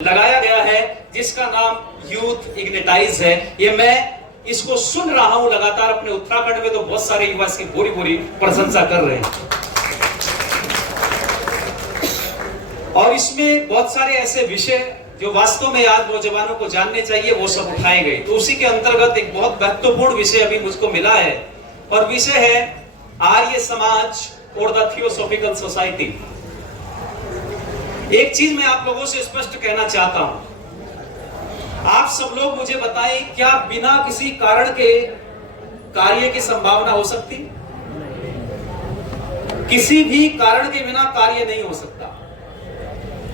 लगाया गया है जिसका नाम यूथ इग्निटाइज है। ये मैं इसको सुन रहा हूं लगातार अपने उत्तराखंड में, तो बहुत सारे युवा इसकी पूरी पूरी प्रशंसा कर रहे हैं और इसमें बहुत सारे ऐसे विषय जो वास्तव में आज नौजवानों को जानने चाहिए वो सब उठाए गए। तो उसी के अंतर्गत एक बहुत महत्वपूर्ण विषय अभी मुझको मिला है और विषय है आर्य समाज और द थियोसॉफिकल सोसाइटी। एक चीज मैं आप लोगों से स्पष्ट कहना चाहता हूं, आप सब लोग मुझे बताएं, क्या बिना किसी कारण के कार्य की संभावना हो सकती? किसी भी कारण के बिना कार्य नहीं हो सकता।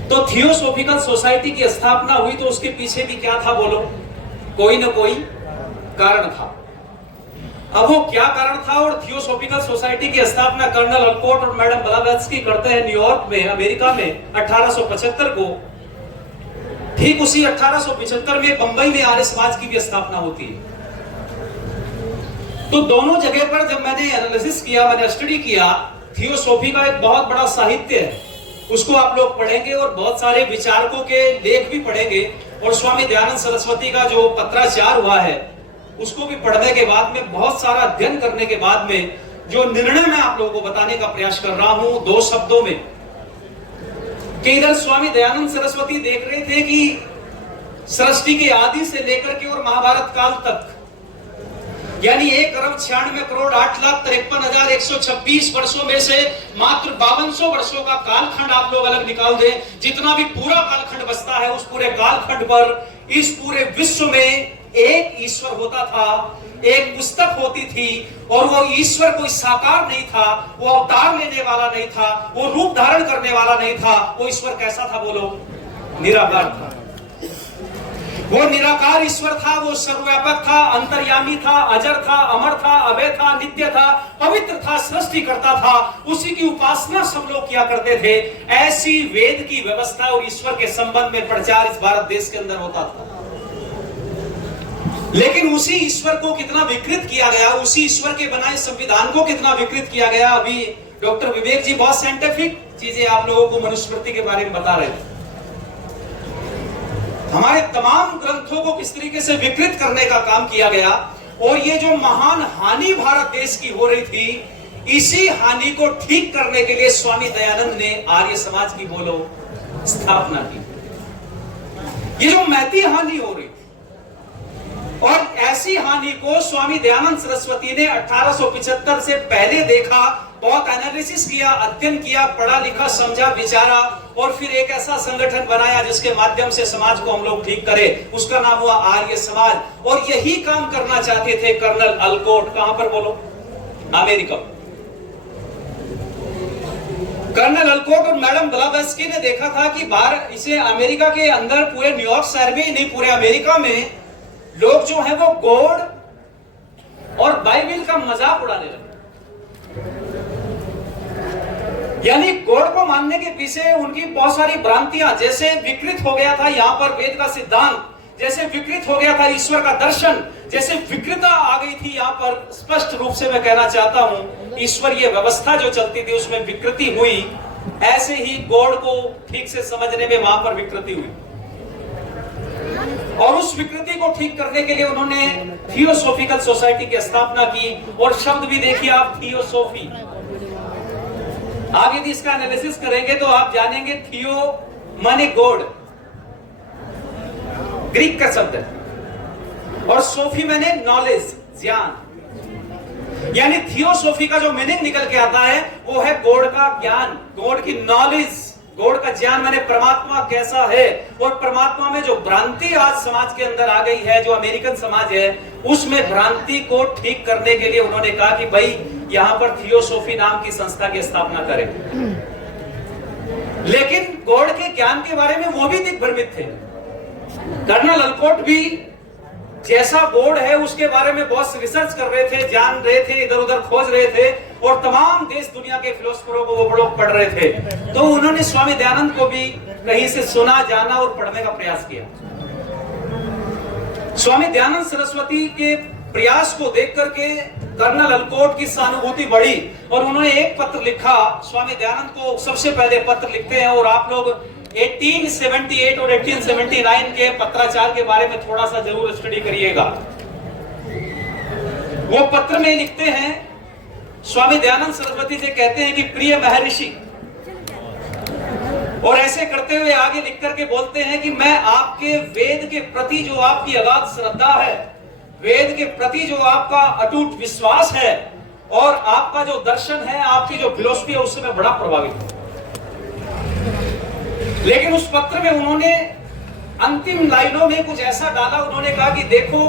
तो थियोसॉफिकल सोसाइटी की स्थापना हुई तो उसके पीछे भी क्या था बोलो? कोई ना कोई कारण था। अब वो क्या कारण था? और थियोसॉफिकल सोसाइटी की स्थापना कर्नल अलकोट और मैडम ब्लावत्स्की करते हैं न्यूयॉर्क में, अमेरिका में 1875 को। ठीक उसी 1875 में बंबई में आर्य समाज की भी स्थापना होती है। तो दोनों जगह पर जब मैंने एनालिसिस किया, मैंने स्टडी किया, थियोसॉफी का एक बहुत बड़ा साहित्य है, उसको आप लोग पढ़ेंगे और बहुत सारे विचारकों के लेख भी पढ़ेंगे और स्वामी दयानंद सरस्वती का जो पत्राचार हुआ है उसको भी पढ़ने के बाद में, बहुत सारा अध्ययन करने के बाद में, जो निर्णय मैं आप लोगों को बताने का प्रयास कर रहा हूं दो शब्दों में, कि इधर स्वामी दयानंद सरस्वती देख रहे थे कि सृष्टि के आदि से लेकर के और महाभारत काल तक, यानी 1,96,8,53,126 वर्षों में से मात्र 5200 वर्षों का कालखंड आप लोग अलग निकाल दें, जितना भी पूरा कालखंड बचता है उस पूरे कालखंड पर इस पूरे विश्व में एक ईश्वर होता था, एक पुस्तक होती थी और वो ईश्वर कोई साकार नहीं था, वो अवतार लेने वाला नहीं था, वो रूप धारण करने वाला नहीं था। वो ईश्वर कैसा था बोलो? निराकार था। वो निराकार ईश्वर था, वो सर्वव्यापक था, अंतर्यामी था, अजर था, अमर था, अभय था, नित्य था, पवित्र था, सृष्टि करता था। उसी की उपासना सब लोग किया करते थे। ऐसी वेद की व्यवस्था और ईश्वर के संबंध में प्रचार इस भारत देश के अंदर होता था। लेकिन उसी ईश्वर को कितना विकृत किया गया, उसी ईश्वर के बनाए संविधान को कितना विकृत किया गया। अभी डॉक्टर विवेक जी बहुत साइंटिफिक चीजें आप लोगों को मनुस्मृति के बारे में बता रहे थे। हमारे तमाम ग्रंथों को किस तरीके से विकृत करने का काम किया गया और ये जो महान हानि भारत देश की हो रही थी, इसी हानि को ठीक करने के लिए स्वामी दयानंद ने आर्य समाज की बोलो स्थापना की। ये जो महती हानि हो रही थी और ऐसी हानि को स्वामी दयानंद सरस्वती ने 1875 से पहले देखा, बहुत एनालिसिस किया, अध्ययन किया, पढ़ा लिखा, समझा, विचारा और फिर एक ऐसा संगठन बनाया जिसके माध्यम से समाज को हम लोग ठीक करें। उसका नाम हुआ आर्य समाज। और यही काम करना चाहते थे कर्नल अलकोट। कहां पर बोलो? अमेरिका। कर्नल अलकोट और मैडम ब्लावत्स्की ने देखा था कि बाहर इसे अमेरिका के अंदर, पूरे न्यूयॉर्क शहर में नहीं, पूरे अमेरिका में लोग जो है वो गॉड और बाइबल का मजाक उड़ाने लगे। यानी गॉड को मानने के पीछे उनकी बहुत सारी भ्रांतियां, जैसे विकृत हो गया था यहां पर वेद का सिद्धांत, जैसे विकृत हो गया था ईश्वर का दर्शन, जैसे विकृतता आ गई थी यहां पर। स्पष्ट रूप से मैं कहना चाहता हूं, ईश्वरीय व्यवस्था जो चलती थी उसमें विकृति हुई, ऐसे ही गॉड को ठीक से समझने में वहां पर विकृति हुई और उस विकृति को ठीक करने के लिए उन्होंने थियोसॉफिकल सोसाइटी की स्थापना की। और शब्द भी देखिए आप, थियोसॉफी। आप यदि इसका एनालिसिस करेंगे तो आप जानेंगे थियो माने गॉड, ग्रीक का शब्द है, और सोफी माने नॉलेज, ज्ञान। यानी थियोसॉफी का जो मीनिंग निकल के आता है वो है गॉड का ज्ञान, गॉड की नॉलेज, गॉड का ज्ञान माने परमात्मा कैसा है। और परमात्मा में जो भ्रांति आज समाज के अंदर आ गई है, जो अमेरिकन समाज है, उसमें भ्रांति को ठीक करने के लिए उन्होंने कहा कि भाई यहां पर थियोसॉफी नाम की संस्था की स्थापना करें। लेकिन गॉड के ज्ञान के बारे में वो भी दिग्भ्रमित थे। कर्नल अलकोट भी जैसा गॉड है उसके बारे में बहुत रिसर्च कर रहे थे, जान रहे थे, इधर उधर खोज रहे थे और तमाम देश दुनिया के फिलोसफरों को वो लोग पढ़ रहे थे। तो उन्होंने स्वामी दयानंद को भी कहीं से सुना, जाना और पढ़ने का प्रयास किया। स्वामी दयानंद सरस्वती के प्रयास को देख करके कर्नल अलकोट की सहानुभूति बढ़ी और उन्होंने एक पत्र लिखा। स्वामी दयानंद को सबसे पहले पत्र लिखते हैं और आप लोग 1878 और 1879 के पत्राचार के बारे में थोड़ा सा जरूर स्टडी करिएगा। वो पत्र में लिखते हैं, स्वामी दयानंद सरस्वती जी कहते हैं कि प्रिय महर्षि, और ऐसे करते हुए आगे लिख करके बोलते हैं कि मैं आपके वेद के प्रति जो आपकी अगाध श्रद्धा है, वेद के प्रति जो आपका अटूट विश्वास है और आपका जो दर्शन है, आपकी जो फिलॉसफी है, उससे मैं बड़ा प्रभावित हूं। लेकिन उस पत्र में उन्होंने अंतिम लाइनों में कुछ ऐसा डाला, उन्होंने कहा कि देखो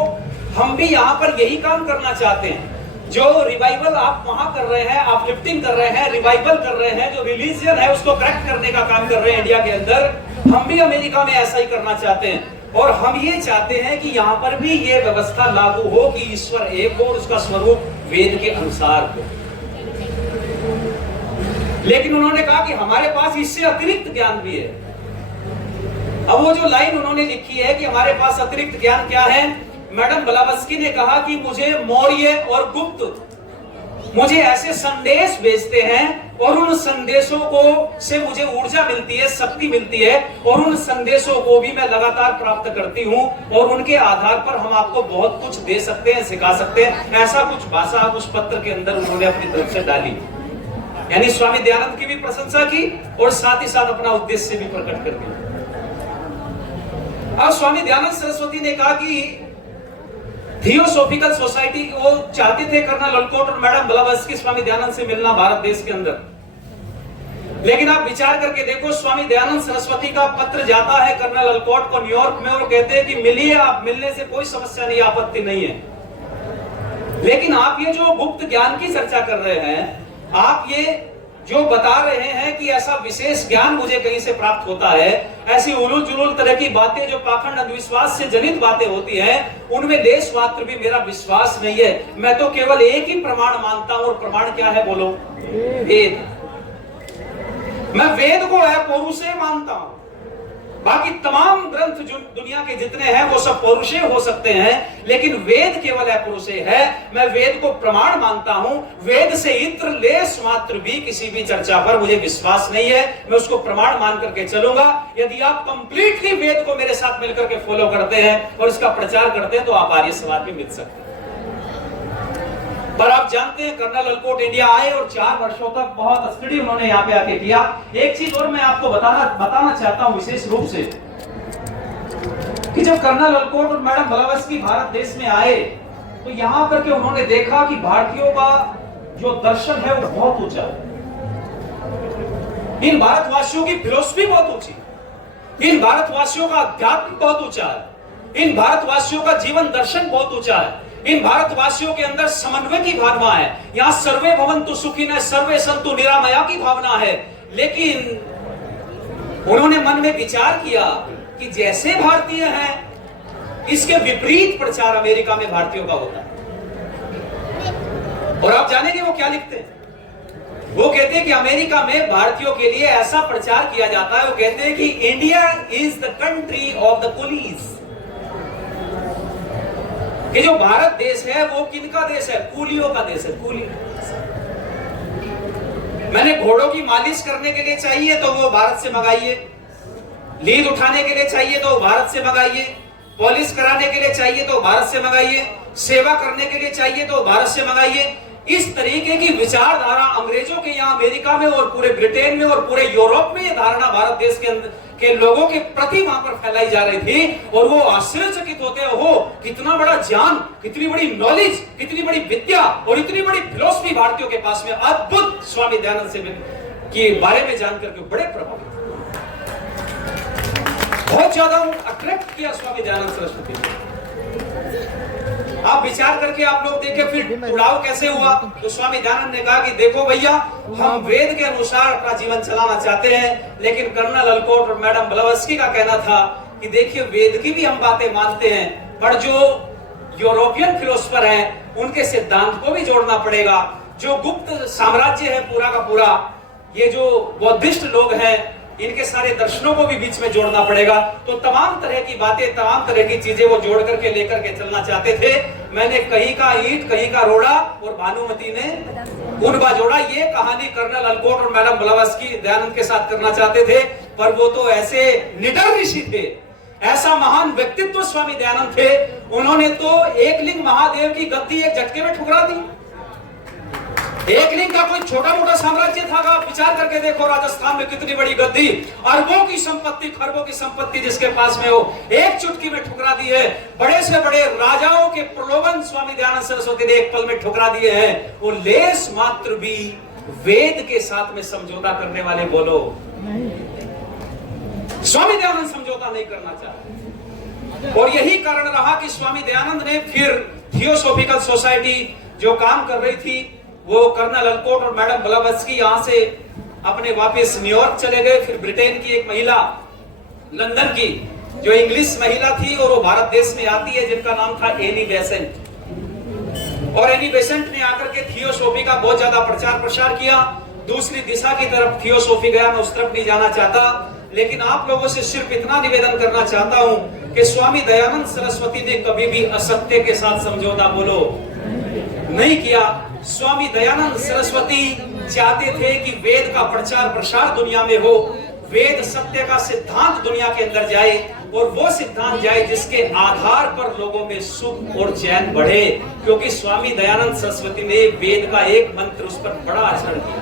हम भी यहां पर यही काम करना चाहते हैं, जो रिवाइवल आप वहां कर रहे हैं, आप लिफ्टिंग कर रहे हैं, रिवाइवल कर रहे हैं, जो रिलीजियन है उसको करेक्ट करने का काम कर रहे हैं इंडिया के अंदर, हम भी अमेरिका में ऐसा ही करना चाहते हैं। और हम ये चाहते हैं कि यहां पर भी ये व्यवस्था लागू हो कि ईश्वर एक हो और उसका स्वरूप वेद के अनुसार हो। लेकिन उन्होंने कहा कि हमारे पास इससे अतिरिक्त ज्ञान भी है। अब वो जो लाइन उन्होंने लिखी है कि हमारे पास अतिरिक्त ज्ञान क्या है, मैडम ब्लावत्स्की ने कहा कि मुझे मौर्य और गुप्त मुझे ऐसे संदेश भेजते हैं और उन संदेशों को से मुझे ऊर्जा मिलती है, शक्ति मिलती है, और उन संदेशों को भी मैं लगातार प्राप्त करती हूं और उनके आधार पर हम आपको बहुत कुछ दे सकते हैं, सिखा सकते हैं। ऐसा कुछ भाषा उस पत्र के अंदर उन्होंने अपनी तरफ से डाली, यानी स्वामी दयानंद की भी प्रशंसा की और साथ ही साथ अपना उद्देश्य भी प्रकट कर दिया। अब स्वामी दयानंद सरस्वती ने कहा कि थियोसॉफिकल सोसाइटी वो चाहते थे कर्नल वॉलकॉट और मैडम ब्लावत्स्की स्वामी दयानंद से मिलना भारत देश के अंदर। लेकिन आप विचार करके देखो, स्वामी दयानंद सरस्वती का पत्र जाता है कर्नल वॉलकॉट को न्यूयॉर्क में और कहते हैं कि मिलिए, आप मिलने से कोई समस्या नहीं, आपत्ति नहीं है। लेकिन आप ये जो गुप्त ज्ञान की चर्चा कर रहे हैं, आप ये जो बता रहे हैं कि ऐसा विशेष ज्ञान मुझे कहीं से प्राप्त होता है, ऐसी उलूल जुलूल तरह की बातें जो पाखंड अंधविश्वास से जनित बातें होती हैं, उनमें लेश मात्र भी मेरा विश्वास नहीं है। मैं तो केवल एक ही प्रमाण मानता हूं, और प्रमाण क्या है बोलो? वेद। मैं वेद को है पौरुषेय मानता हूं। बाकी तमाम ग्रंथ जो दुनिया के जितने हैं वो सब पौरुषेय हो सकते हैं, लेकिन वेद केवल अपौरुषेय है। मैं वेद को प्रमाण मानता हूं। वेद से इत्र लेश मात्र भी किसी भी चर्चा पर मुझे विश्वास नहीं है, मैं उसको प्रमाण मान करके चलूंगा। यदि आप कंप्लीटली वेद को मेरे साथ मिलकर के फॉलो करते हैं और इसका प्रचार करते हैं तो आप आर्यसवाद में मिल सकते हैं। पर आप जानते हैं कर्नल वॉलकॉट इंडिया आए और 4 वर्षों तक बहुत स्टडी उन्होंने यहाँ पे आके किया। एक चीज और मैं आपको बताना चाहता हूँ विशेष रूप से, कि जब कर्नल वॉलकॉट और मैडम ब्लावत्स्की भारत देश में आए तो यहाँ करके उन्होंने देखा कि भारतीयों का जो दर्शन है वो बहुत ऊंचा है। इन भारतवासियों की फिलॉसफी बहुत ऊंची, इन भारतवासियों का अध्यात्म बहुत ऊंचा है, इन भारतवासियों का जीवन दर्शन बहुत ऊंचा है, इन भारतवासियों के अंदर समन्वय की भावना है। यहाँ सर्वे भवन्तु सुखिनः सर्वे सन्तु निरामया की भावना है। लेकिन उन्होंने मन में विचार किया कि जैसे भारतीय हैं, इसके विपरीत प्रचार अमेरिका में भारतीयों का होता है। और आप जानेंगे वो क्या लिखते हैं? वो कहते हैं कि अमेरिका में भारतीयों के लिए ऐसा प्रचार किया जाता है, वो कहते हैं कि India is the country of the Coolidge. ये जो भारत देश है वो किनका देश है? कूलियों का देश है, कूली। मैंने घोड़ों की मालिश करने के लिए चाहिए तो वो भारत से मंगाइए, लीद उठाने के लिए चाहिए तो भारत से मंगाइए, पॉलिश कराने के लिए चाहिए तो भारत से मंगाइए, सेवा करने के लिए चाहिए तो भारत से मंगाइए। इस तरीके की विचारधारा अंग्रेजों के यहाँ अमेरिका में और पूरे ब्रिटेन में और पूरे यूरोप में ये धारणा भारत देश के अंदर के लोगों के प्रति वहां पर फैलाई जा रही थी। और वो आश्चर्यचकित होते हैं, हो कितना बड़ा ज्ञान, कितनी बड़ी नॉलेज, कितनी बड़ी विद्या और इतनी बड़ी फिलॉसफी भारतीयों के पास में। अद्भुत। स्वामी दयानंद से के बारे में जानकर के बड़े प्रभावित, बहुत ज्यादा अट्रैक्ट किया स्वामी दयानंद सरस्वती ने। आप विचार करके आप लोग देखें फिर उड़ाव कैसे हुआ। तो स्वामी दयानंद ने कहा कि देखो भैया, हम वेद के अनुसार अपना जीवन चलाना चाहते हैं, लेकिन कर्नल वॉलकॉट और मैडम ब्लावत्स्की का कहना था कि देखिए वेद की भी हम बातें मानते हैं, पर जो यूरोपियन फिलोसफर हैं उनके सिद्धांत को भी जोड़ना पड़ेगा। जो गुप्त साम्राज्य है पूरा का पूरा, ये जो बौद्धिस्ट लोग हैं, इनके सारे दर्शनों को भी बीच में जोड़ना पड़ेगा। तो तमाम तरह की बातें, तमाम तरह की चीजें वो जोड़ करके लेकर के चलना चाहते थे। मैंने कहीं का ईंट कहीं का रोड़ा और भानुमति ने कुनबा जोड़ा। ये कहानी कर्नल वॉलकॉट और मैडम ब्लावत्स्की दयानंद के साथ करना चाहते थे। पर वो तो ऐसे निडर ऋषि थे, ऐसा महान व्यक्तित्व स्वामी दयानंद थे। उन्होंने तो एकलिंग महादेव की गद्दी एक झटके में ठुकरा दी। एकलिंग का कोई छोटा मोटा साम्राज्य था, आप विचार करके देखो राजस्थान में कितनी बड़ी गद्दी, अरबों की संपत्ति, खरबों की संपत्ति जिसके पास में हो, एक चुटकी में ठुकरा दी है। बड़े से बड़े राजाओं के प्रलोभन स्वामी दयानंद सरस्वती ने एक पल में ठुकरा दिए हैं। वो लेस मात्र भी वेद के साथ में समझौता करने वाले बोलो, स्वामी दयानंद समझौता नहीं करना चाहते। और यही कारण रहा कि स्वामी दयानंद ने फिर थियोसॉफिकल सोसाइटी जो काम कर रही थी, वो कर्नल अलकोट और मैडम ब्लावत्स्की यहां से अपने वापस न्यूयॉर्क चले गए। फिर ब्रिटेन की एक महिला, लंदन की जो इंग्लिश महिला थी और वो भारत देश में आती है, जिनका नाम था एनी बेसेंट। और एनी बेसेंट ने आकर के थियोसॉफी का बहुत ज्यादा प्रचार प्रसार किया। दूसरी दिशा की तरफ थियोसॉफी गया, मैं उस तरफ नहीं जाना चाहता, लेकिन आप लोगों से सिर्फ इतना निवेदन करना चाहता हूं कि स्वामी दयानंद सरस्वती ने कभी भी असत्य के साथ समझौता बोलो नहीं किया। स्वामी दयानंद सरस्वती चाहते थे कि वेद का प्रचार प्रसार दुनिया में हो, वेद सत्य का सिद्धांत दुनिया के अंदर जाए, और वो सिद्धांत जाए जिसके आधार पर लोगों में सुख और चैन बढ़े। क्योंकि स्वामी दयानंद सरस्वती ने वेद का एक मंत्र उस पर बड़ा आचरण किया।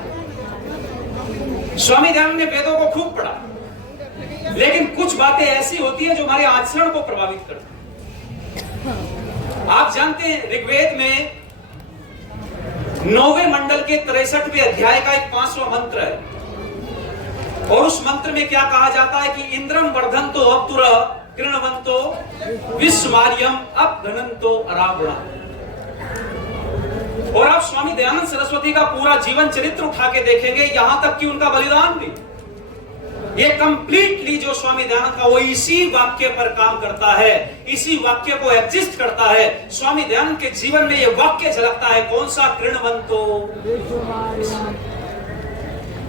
स्वामी दयानंद ने वेदों को खूब पढ़ा, लेकिन कुछ बातें ऐसी होती है जो हमारे आचरण को प्रभावित करती है। आप जानते हैं ऋग्वेद में 9वें मंडल के 63वें अध्याय का एक 5वां मंत्र है, और उस मंत्र में क्या कहा जाता है कि इंद्रम वर्धन्तो अप्तुर कृणवन्तो विश्वमार्यम अपघनन्तो अरावणा। और आप स्वामी दयानंद सरस्वती का पूरा जीवन चरित्र उठा के देखेंगे, यहां तक कि उनका बलिदान भी, ये कंप्लीटली जो स्वामी दयानंद का वो इसी वाक्य पर काम करता है, इसी वाक्य को एग्जिस्ट करता है। स्वामी दयानंद के जीवन में ये वाक्य झलकता है, कौन सा? कृणवंतो।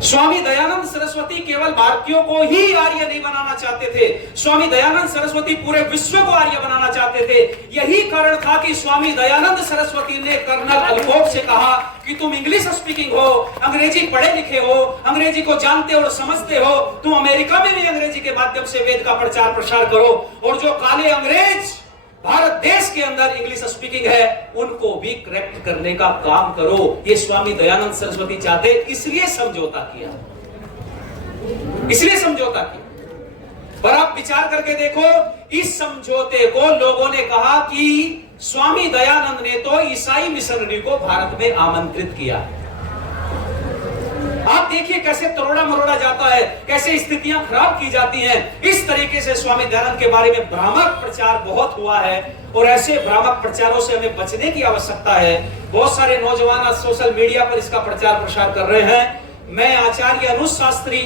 स्वामी दयानंद सरस्वती केवल भारतीयों को ही आर्य नहीं बनाना चाहते थे, स्वामी दयानंद सरस्वती पूरे विश्व को आर्य बनाना चाहते थे। यही कारण था कि स्वामी दयानंद सरस्वती ने कर्नल अलकोट से कहा कि तुम इंग्लिश स्पीकिंग हो, अंग्रेजी पढ़े लिखे हो, अंग्रेजी को जानते और समझते हो, तुम अमेरिका में भी अंग्रेजी के माध्यम से वेद का प्रचार प्रसार करो, और जो काले अंग्रेज भारत देश के अंदर इंग्लिश स्पीकिंग है उनको भी करेक्ट करने का काम करो। ये स्वामी दयानंद सरस्वती चाहते, इसलिए समझौता किया, इसलिए समझौता किया। पर आप विचार करके देखो, इस समझौते को लोगों ने कहा कि स्वामी दयानंद ने तो ईसाई मिशनरी को भारत में आमंत्रित किया। आप देखिए कैसे तरोड़ा मरोड़ा जाता है, कैसे स्थितियां खराब की जाती हैं। इस तरीके से स्वामी दयानंद के बारे में भ्रामक प्रचार बहुत हुआ है, और ऐसे भ्रामक प्रचारों से हमें बचने की आवश्यकता है। बहुत सारे नौजवान सोशल मीडिया पर इसका प्रचार प्रसार कर रहे हैं। मैं आचार्य अनुज शास्त्री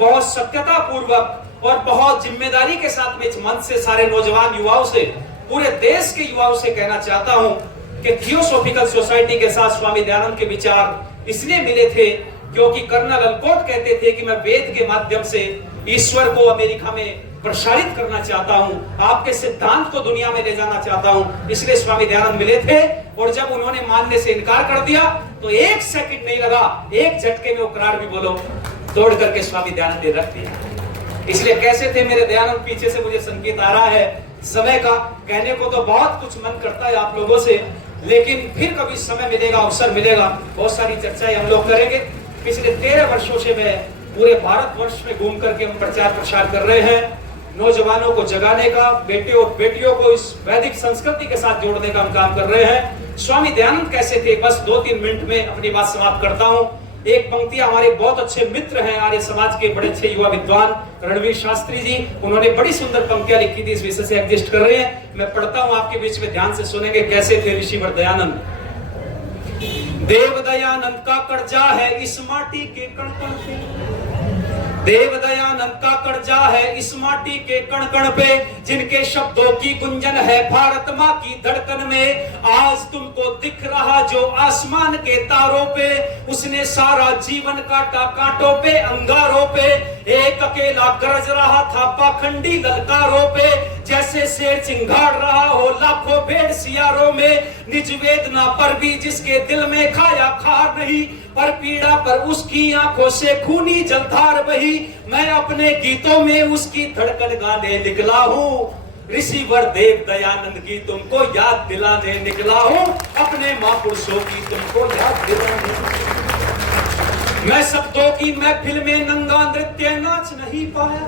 बहुत सत्यता पूर्वक और बहुत जिम्मेदारी के साथ में इस मंच से सारे नौजवान युवाओं से, पूरे देश के युवाओं से कहना चाहता हूं कि थियोसॉफिकल सोसाइटी के साथ स्वामी दयानंद के विचार इसलिए मिले थे क्योंकि कर्नल अलकोट कहते थे कि मैं वेद के माध्यम से ईश्वर को अमेरिका में प्रसारित करना चाहता हूं, आपके सिद्धांत को दुनिया में ले जाना चाहता हूं। इसलिए स्वामी दयानंद मिले थे, और जब उन्होंने मानने से इनकार कर दिया तो एक सेकंड नहीं लगा, एक झटके में वो करार भी बोलो तोड़ करके स्वामी दयानंद ने रख दिया। इसलिए कैसे थे मेरे दयानंद, पीछे से मुझे संकेत आ रहा है समय का, कहने को तो बहुत कुछ मन करता है आप लोगों से, लेकिन फिर कभी समय मिलेगा, अवसर मिलेगा, बहुत सारी चर्चाएं हम लोग करेंगे। पिछले 13 वर्षों से मैं पूरे भारतवर्ष में घूम करके हम प्रचार प्रसार कर रहे हैं, नौजवानों को जगाने का, बेटियों को इस वैदिक संस्कृति के साथ जोड़ने का हम काम कर रहे हैं। स्वामी दयानंद कैसे थे, बस 2-3 मिनट में अपनी बात समाप्त करता हूं। एक पंक्ति हमारे बहुत अच्छे मित्र हैं, आर्य समाज के बड़े अच्छे युवा विद्वान रणवीर शास्त्री जी, उन्होंने बड़ी सुंदर पंक्तियां लिखी थी, इस विषय से एग्जिस्ट कर रहे हैं। मैं पढ़ता हूं, आपके बीच में ध्यान से सुनेंगे कैसे थे ऋषिवर दयानंद। देव दयानंद का कर्जा है इस माटी के कण कण पे, देव दयानंद का कर्जा है इस माटी के कण कण पे, जिनके शब्दों की गुंजन है भारत माँ की धड़कन में। आज तुमको दिख रहा जो आसमान के तारों पे, उसने सारा जीवन काटा कांटों पे अंगारों पे। एक अकेला गरज रहा था पाखंडी ललकारों पे, जैसे जैसे शेर चिंगाड़ रहा हो लाखों भेड़ सियारों में, निज वेदना पर भी जिसके दिल में खाया खार नहीं, पर पीड़ा पर उसकी आंखों से खूनी जलधार बही, मैं अपने गीतों में उसकी धड़कन गाने निकला हूँ। ऋषिवर देव दयानंद की तुमको याद दिलाने निकला हूँ, अपने महापुरुषों की तुमको याद दिलाने। मैं शब्दों की महफिल में नंगा नृत्य नाच नहीं पाया,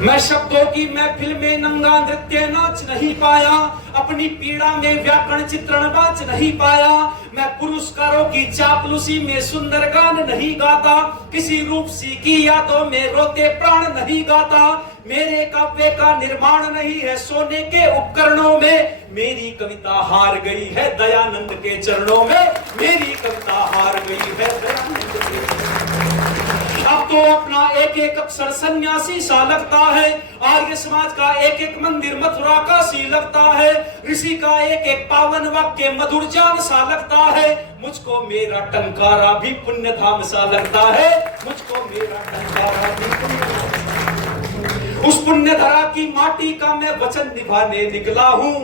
मैं शब्दों की महफिल में नंगा नृत्य नाच नहीं पाया, अपनी पीड़ा में व्याकरण चित्रण बाच नहीं पाया, मैं पुरस्कारों की चापलूसी में सुंदर गान नहीं गाता, किसी रूपसी की यादों में रोते प्राण नहीं गाता, मेरे काव्य का निर्माण नहीं है सोने के उपकरणों में, मेरी कविता हार गई है दयानंद के चरणों में, मेरी कविता हार गई है दयानंद के। अब तो अपना एक एक अक्षर सन्यासी सा लगता है, आर्य समाज का एक एक मंदिर मथुरा का सी लगता है, ऋषि का एक एक पावन वाक्य मधुर जान सा लगता है, मुझको मेरा टंकारा भी पुण्य धाम सा लगता है, मुझको मेरा टंकारा भी पुण्य। उस पुण्य धरा की माटी का मैं वचन निभाने निकला हूँ,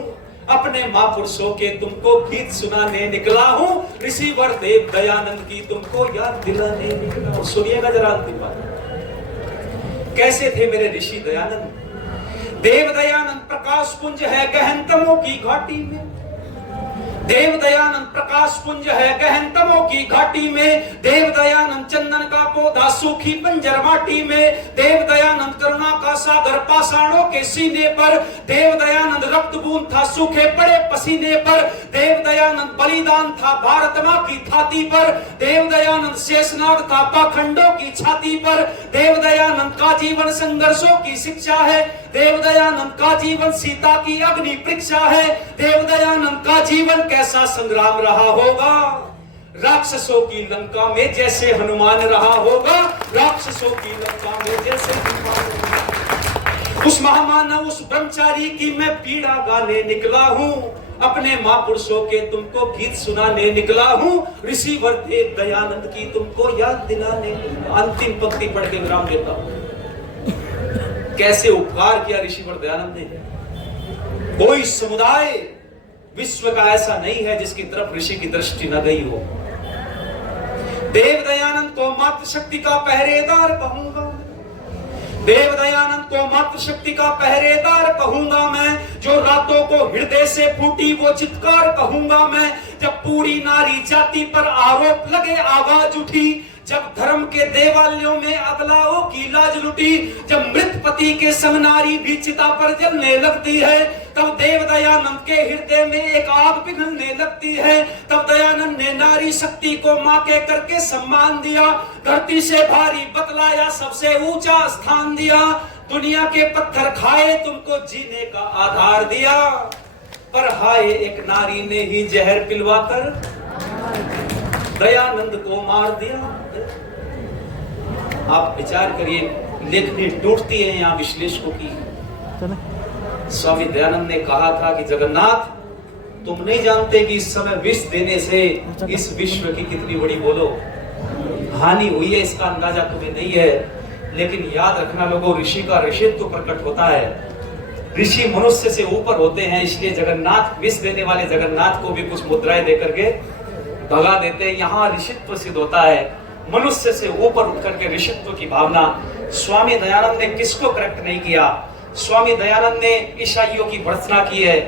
अपने महापुरुषों के तुमको गीत सुनाने निकला हूँ, ऋषिवर देव दयानंद की तुमको याद दिलाने निकला हूँ। सुनिएगा जरा अंतिम बात, कैसे थे मेरे ऋषि दयानंद। देव दयानंद प्रकाश पुंज है गहनतमों की घाटी में, देव दयानंद प्रकाश पुंज है गहनतमों की घाटी में, देव दयानंद चंदन का पौधा सूखी बंजर माटी में, देव दयानंद करुणा का सागर पाषाणों के सीने पर, देव दयानंद रक्त बूंद था सूखे पड़े पसीने पर, देव दयानंद बलिदान था भारत मां की छाती पर, देव दयानंद शेषनाग था पाखंडों की छाती पर, देव दयानंद का जीवन संघर्षों की शिक्षा है, देव दयानंद का जीवन सीता की अग्नि परीक्षा है, देव दयानंद का जीवन कैसा संग्राम रहा होगा, राक्षसों की लंका में जैसे हनुमान रहा होगा, राक्षसों की लंका में जैसे हनुमान। उस महामानव उस ब्रह्मचारी की मैं पीड़ा गाने निकला हूँ, अपने महापुरुषों के तुमको गीत सुनाने निकला हूँ, ऋषिवर देव दयानंद की तुमको याद दिलाने। अंतिम पंक्ति पढ़ के विराम देता हूँ। कैसे उपकार किया ऋषिवर दयानंद ने। कोई समुदाय विश्व का ऐसा नहीं है जिसकी तरफ ऋषि की दृष्टि न गई हो। देव दयानंद को मातृशक्ति का पहरेदार कहूंगा, देव दयानंद को मातृशक्ति का पहरेदार कहूंगा मैं, जो रातों को हृदय से फूटी वो चित्कार कहूंगा मैं, जब पूरी नारी जाति पर आरोप लगे आवाज उठी, जब धर्म के देवालयों में अबलाओं की लाज लुटी, जब मृत पति के संग नारी भी चिता पर जलने लगती है, तब देव दयानंद के हृदय में एक आग पिघलने लगती है। तब दयानंद ने नारी शक्ति को मां के करके सम्मान दिया, धरती से भारी बतलाया सबसे ऊंचा स्थान दिया, दुनिया के पत्थर खाए तुमको जीने का आधार दिया, पर हाय एक नारी ने ही जहर पिलवाकर दयानंद को मार दिया। आप विचार करिए, लेखनी टूटती है यहाँ विश्लेषकों की। स्वामी दयानंद ने कहा था कि जगन्नाथ तुम नहीं जानते कि इस समय विष देने से इस विश्व की कितनी बड़ी बोलो हानि हुई है, इसका अंदाजा तुम्हें नहीं है। लेकिन याद रखना लोगों, ऋषि का ऋषित्व तो प्रकट होता है, ऋषि मनुष्य से ऊपर होते हैं, इसलिए जगन्नाथ विष देने वाले जगन्नाथ को भी कुछ मुद्राएं देकर के भगा देते हैं। यहाँ ऋषित्व सिद्ध होता है, मनुष्य से ऊपर उठ करके ऋषित्व की भावना। स्वामी दयानंद ने किसको करेक्ट नहीं किया? स्वामी दयानंद ने ईसाइयों की भर्त्सना की है,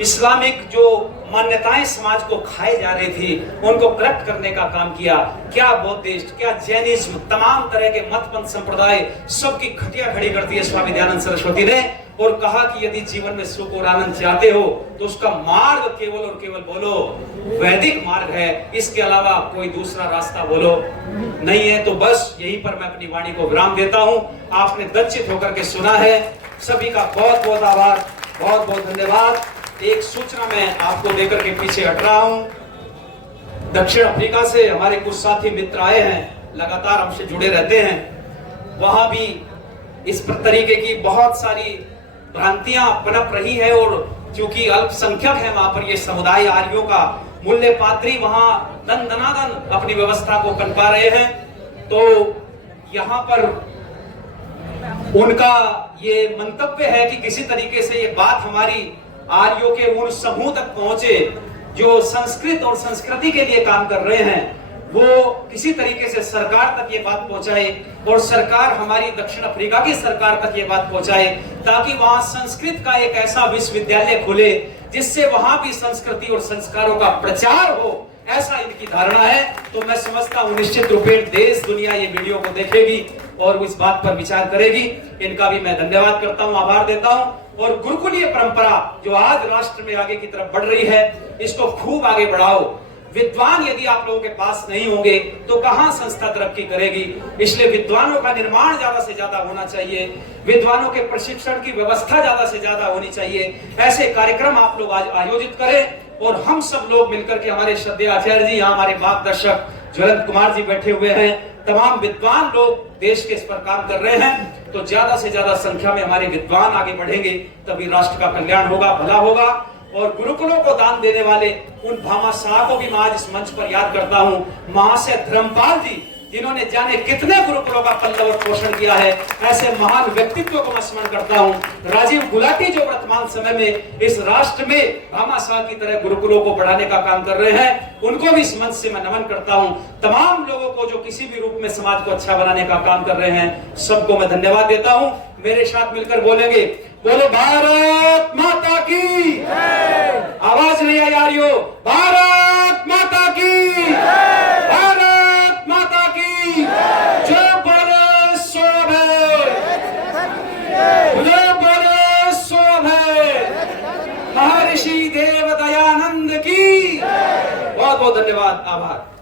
इस्लामिक जो मान्यताएं समाज को खाई जा रही थी उनको करेक्ट करने का काम किया। क्या बौद्धिस्ट, क्या जैनिज्म, तमाम तरह के मत पंथ संप्रदाय सबकी खटिया खड़ी करती है स्वामी दयानंद सरस्वती ने, और कहा कि यदि जीवन में सुख और आनंद चाहते हो तो उसका मार्ग केवल और केवल बोलो वैदिक मार्ग है, इसके अलावा कोई दूसरा रास्ता बोलो नहीं है। तो बस यहीं पर मैं अपनी वाणी को विराम देता हूं। आपने दच्चित होकर के सुना है, सभी का बहुत बहुत आभार, बहुत बहुत धन्यवाद। एक सूचना मैं आपको देकर के पीछे हट रहा हूं। दक्षिण अफ्रीका से हमारे कुछ साथी मित्र आए हैं, लगातार हमसे जुड़े रहते हैं। वहां भी इस तरीके की बहुत सारी भ्रांतियां पनप रही है, और क्योंकि अल्पसंख्यक है वहां पर ये समुदाय आर्यों का, मूल्य पात्री वहां दन दनादन अपनी व्यवस्था को कनपा रहे हैं। तो यहाँ पर उनका ये मंतव्य है कि किसी तरीके से ये बात हमारी आर्यों के उन समूह तक पहुंचे जो संस्कृत और संस्कृति के लिए काम कर रहे हैं, वो किसी तरीके से सरकार तक ये बात पहुंचाए और सरकार हमारी दक्षिण अफ्रीका की सरकार तक ये बात पहुंचाए, ताकि वहां संस्कृत का एक ऐसा विश्वविद्यालय खुले जिससे वहां भी संस्कृति और संस्कारों का प्रचार हो, ऐसा इनकी धारणा है। तो मैं समझता हूं निश्चित रूपेण देश दुनिया ये वीडियो को देखेगी और इस बात पर विचार करेगी। इनका भी मैं धन्यवाद करता हूं, आभार देता हूं। और गुरुकुलीय परंपरा जो आज राष्ट्र में आगे की तरफ बढ़ रही है, इसको खूब आगे बढ़ाओ। विद्वान यदि आप लोगों के पास नहीं होंगे तो कहां संस्था तरक्की करेगी। इसलिए विद्वानों का निर्माण ज्यादा से ज्यादा होना चाहिए, विद्वानों के प्रशिक्षण की व्यवस्था ज्यादा से ज्यादा होनी चाहिए। ऐसे कार्यक्रम आप लोग आज आयोजित करें और हम सब लोग मिलकर के, हमारे श्रद्धेय आचार्य जी, यहाँ हमारे मार्गदर्शक ज्वलंत कुमार जी बैठे हुए हैं, तमाम विद्वान लोग देश के इस पर काम कर रहे हैं। तो ज्यादा से ज्यादा संख्या में हमारे विद्वान आगे बढ़ेंगे, तभी राष्ट्र का कल्याण होगा, भला होगा। और गुरुकुलों को दान देने वाले उन भामाशाह को भी मैं आज इस मंच पर याद करता हूं, महाशय धर्मपाल जी, जिन्होंने जाने कितने गुरुकुलों का पल्लव और पोषण किया है। ऐसे महान व्यक्तित्व को मैं स्मरण करता हूं। राजीव गुलाटी जो वर्तमान समय में इस राष्ट्र में भामाशाह की तरह गुरुकुलों को बढ़ाने का काम कर रहे हैं, उनको भी इस मंच से मैं नमन करता हूं। तमाम लोगों को जो किसी भी रूप में समाज को अच्छा बनाने का काम कर रहे हैं, सबको मैं धन्यवाद देता हूं। मेरे साथ मिलकर बोलेंगे, बोलो भारत माता की, आवाज नहीं आई यारियो, भारत माता की, भारत माता की, जय बोले शोभे, जय बोले शोभे, महर्षि देव दयानंद की। बहुत बहुत धन्यवाद, आभार।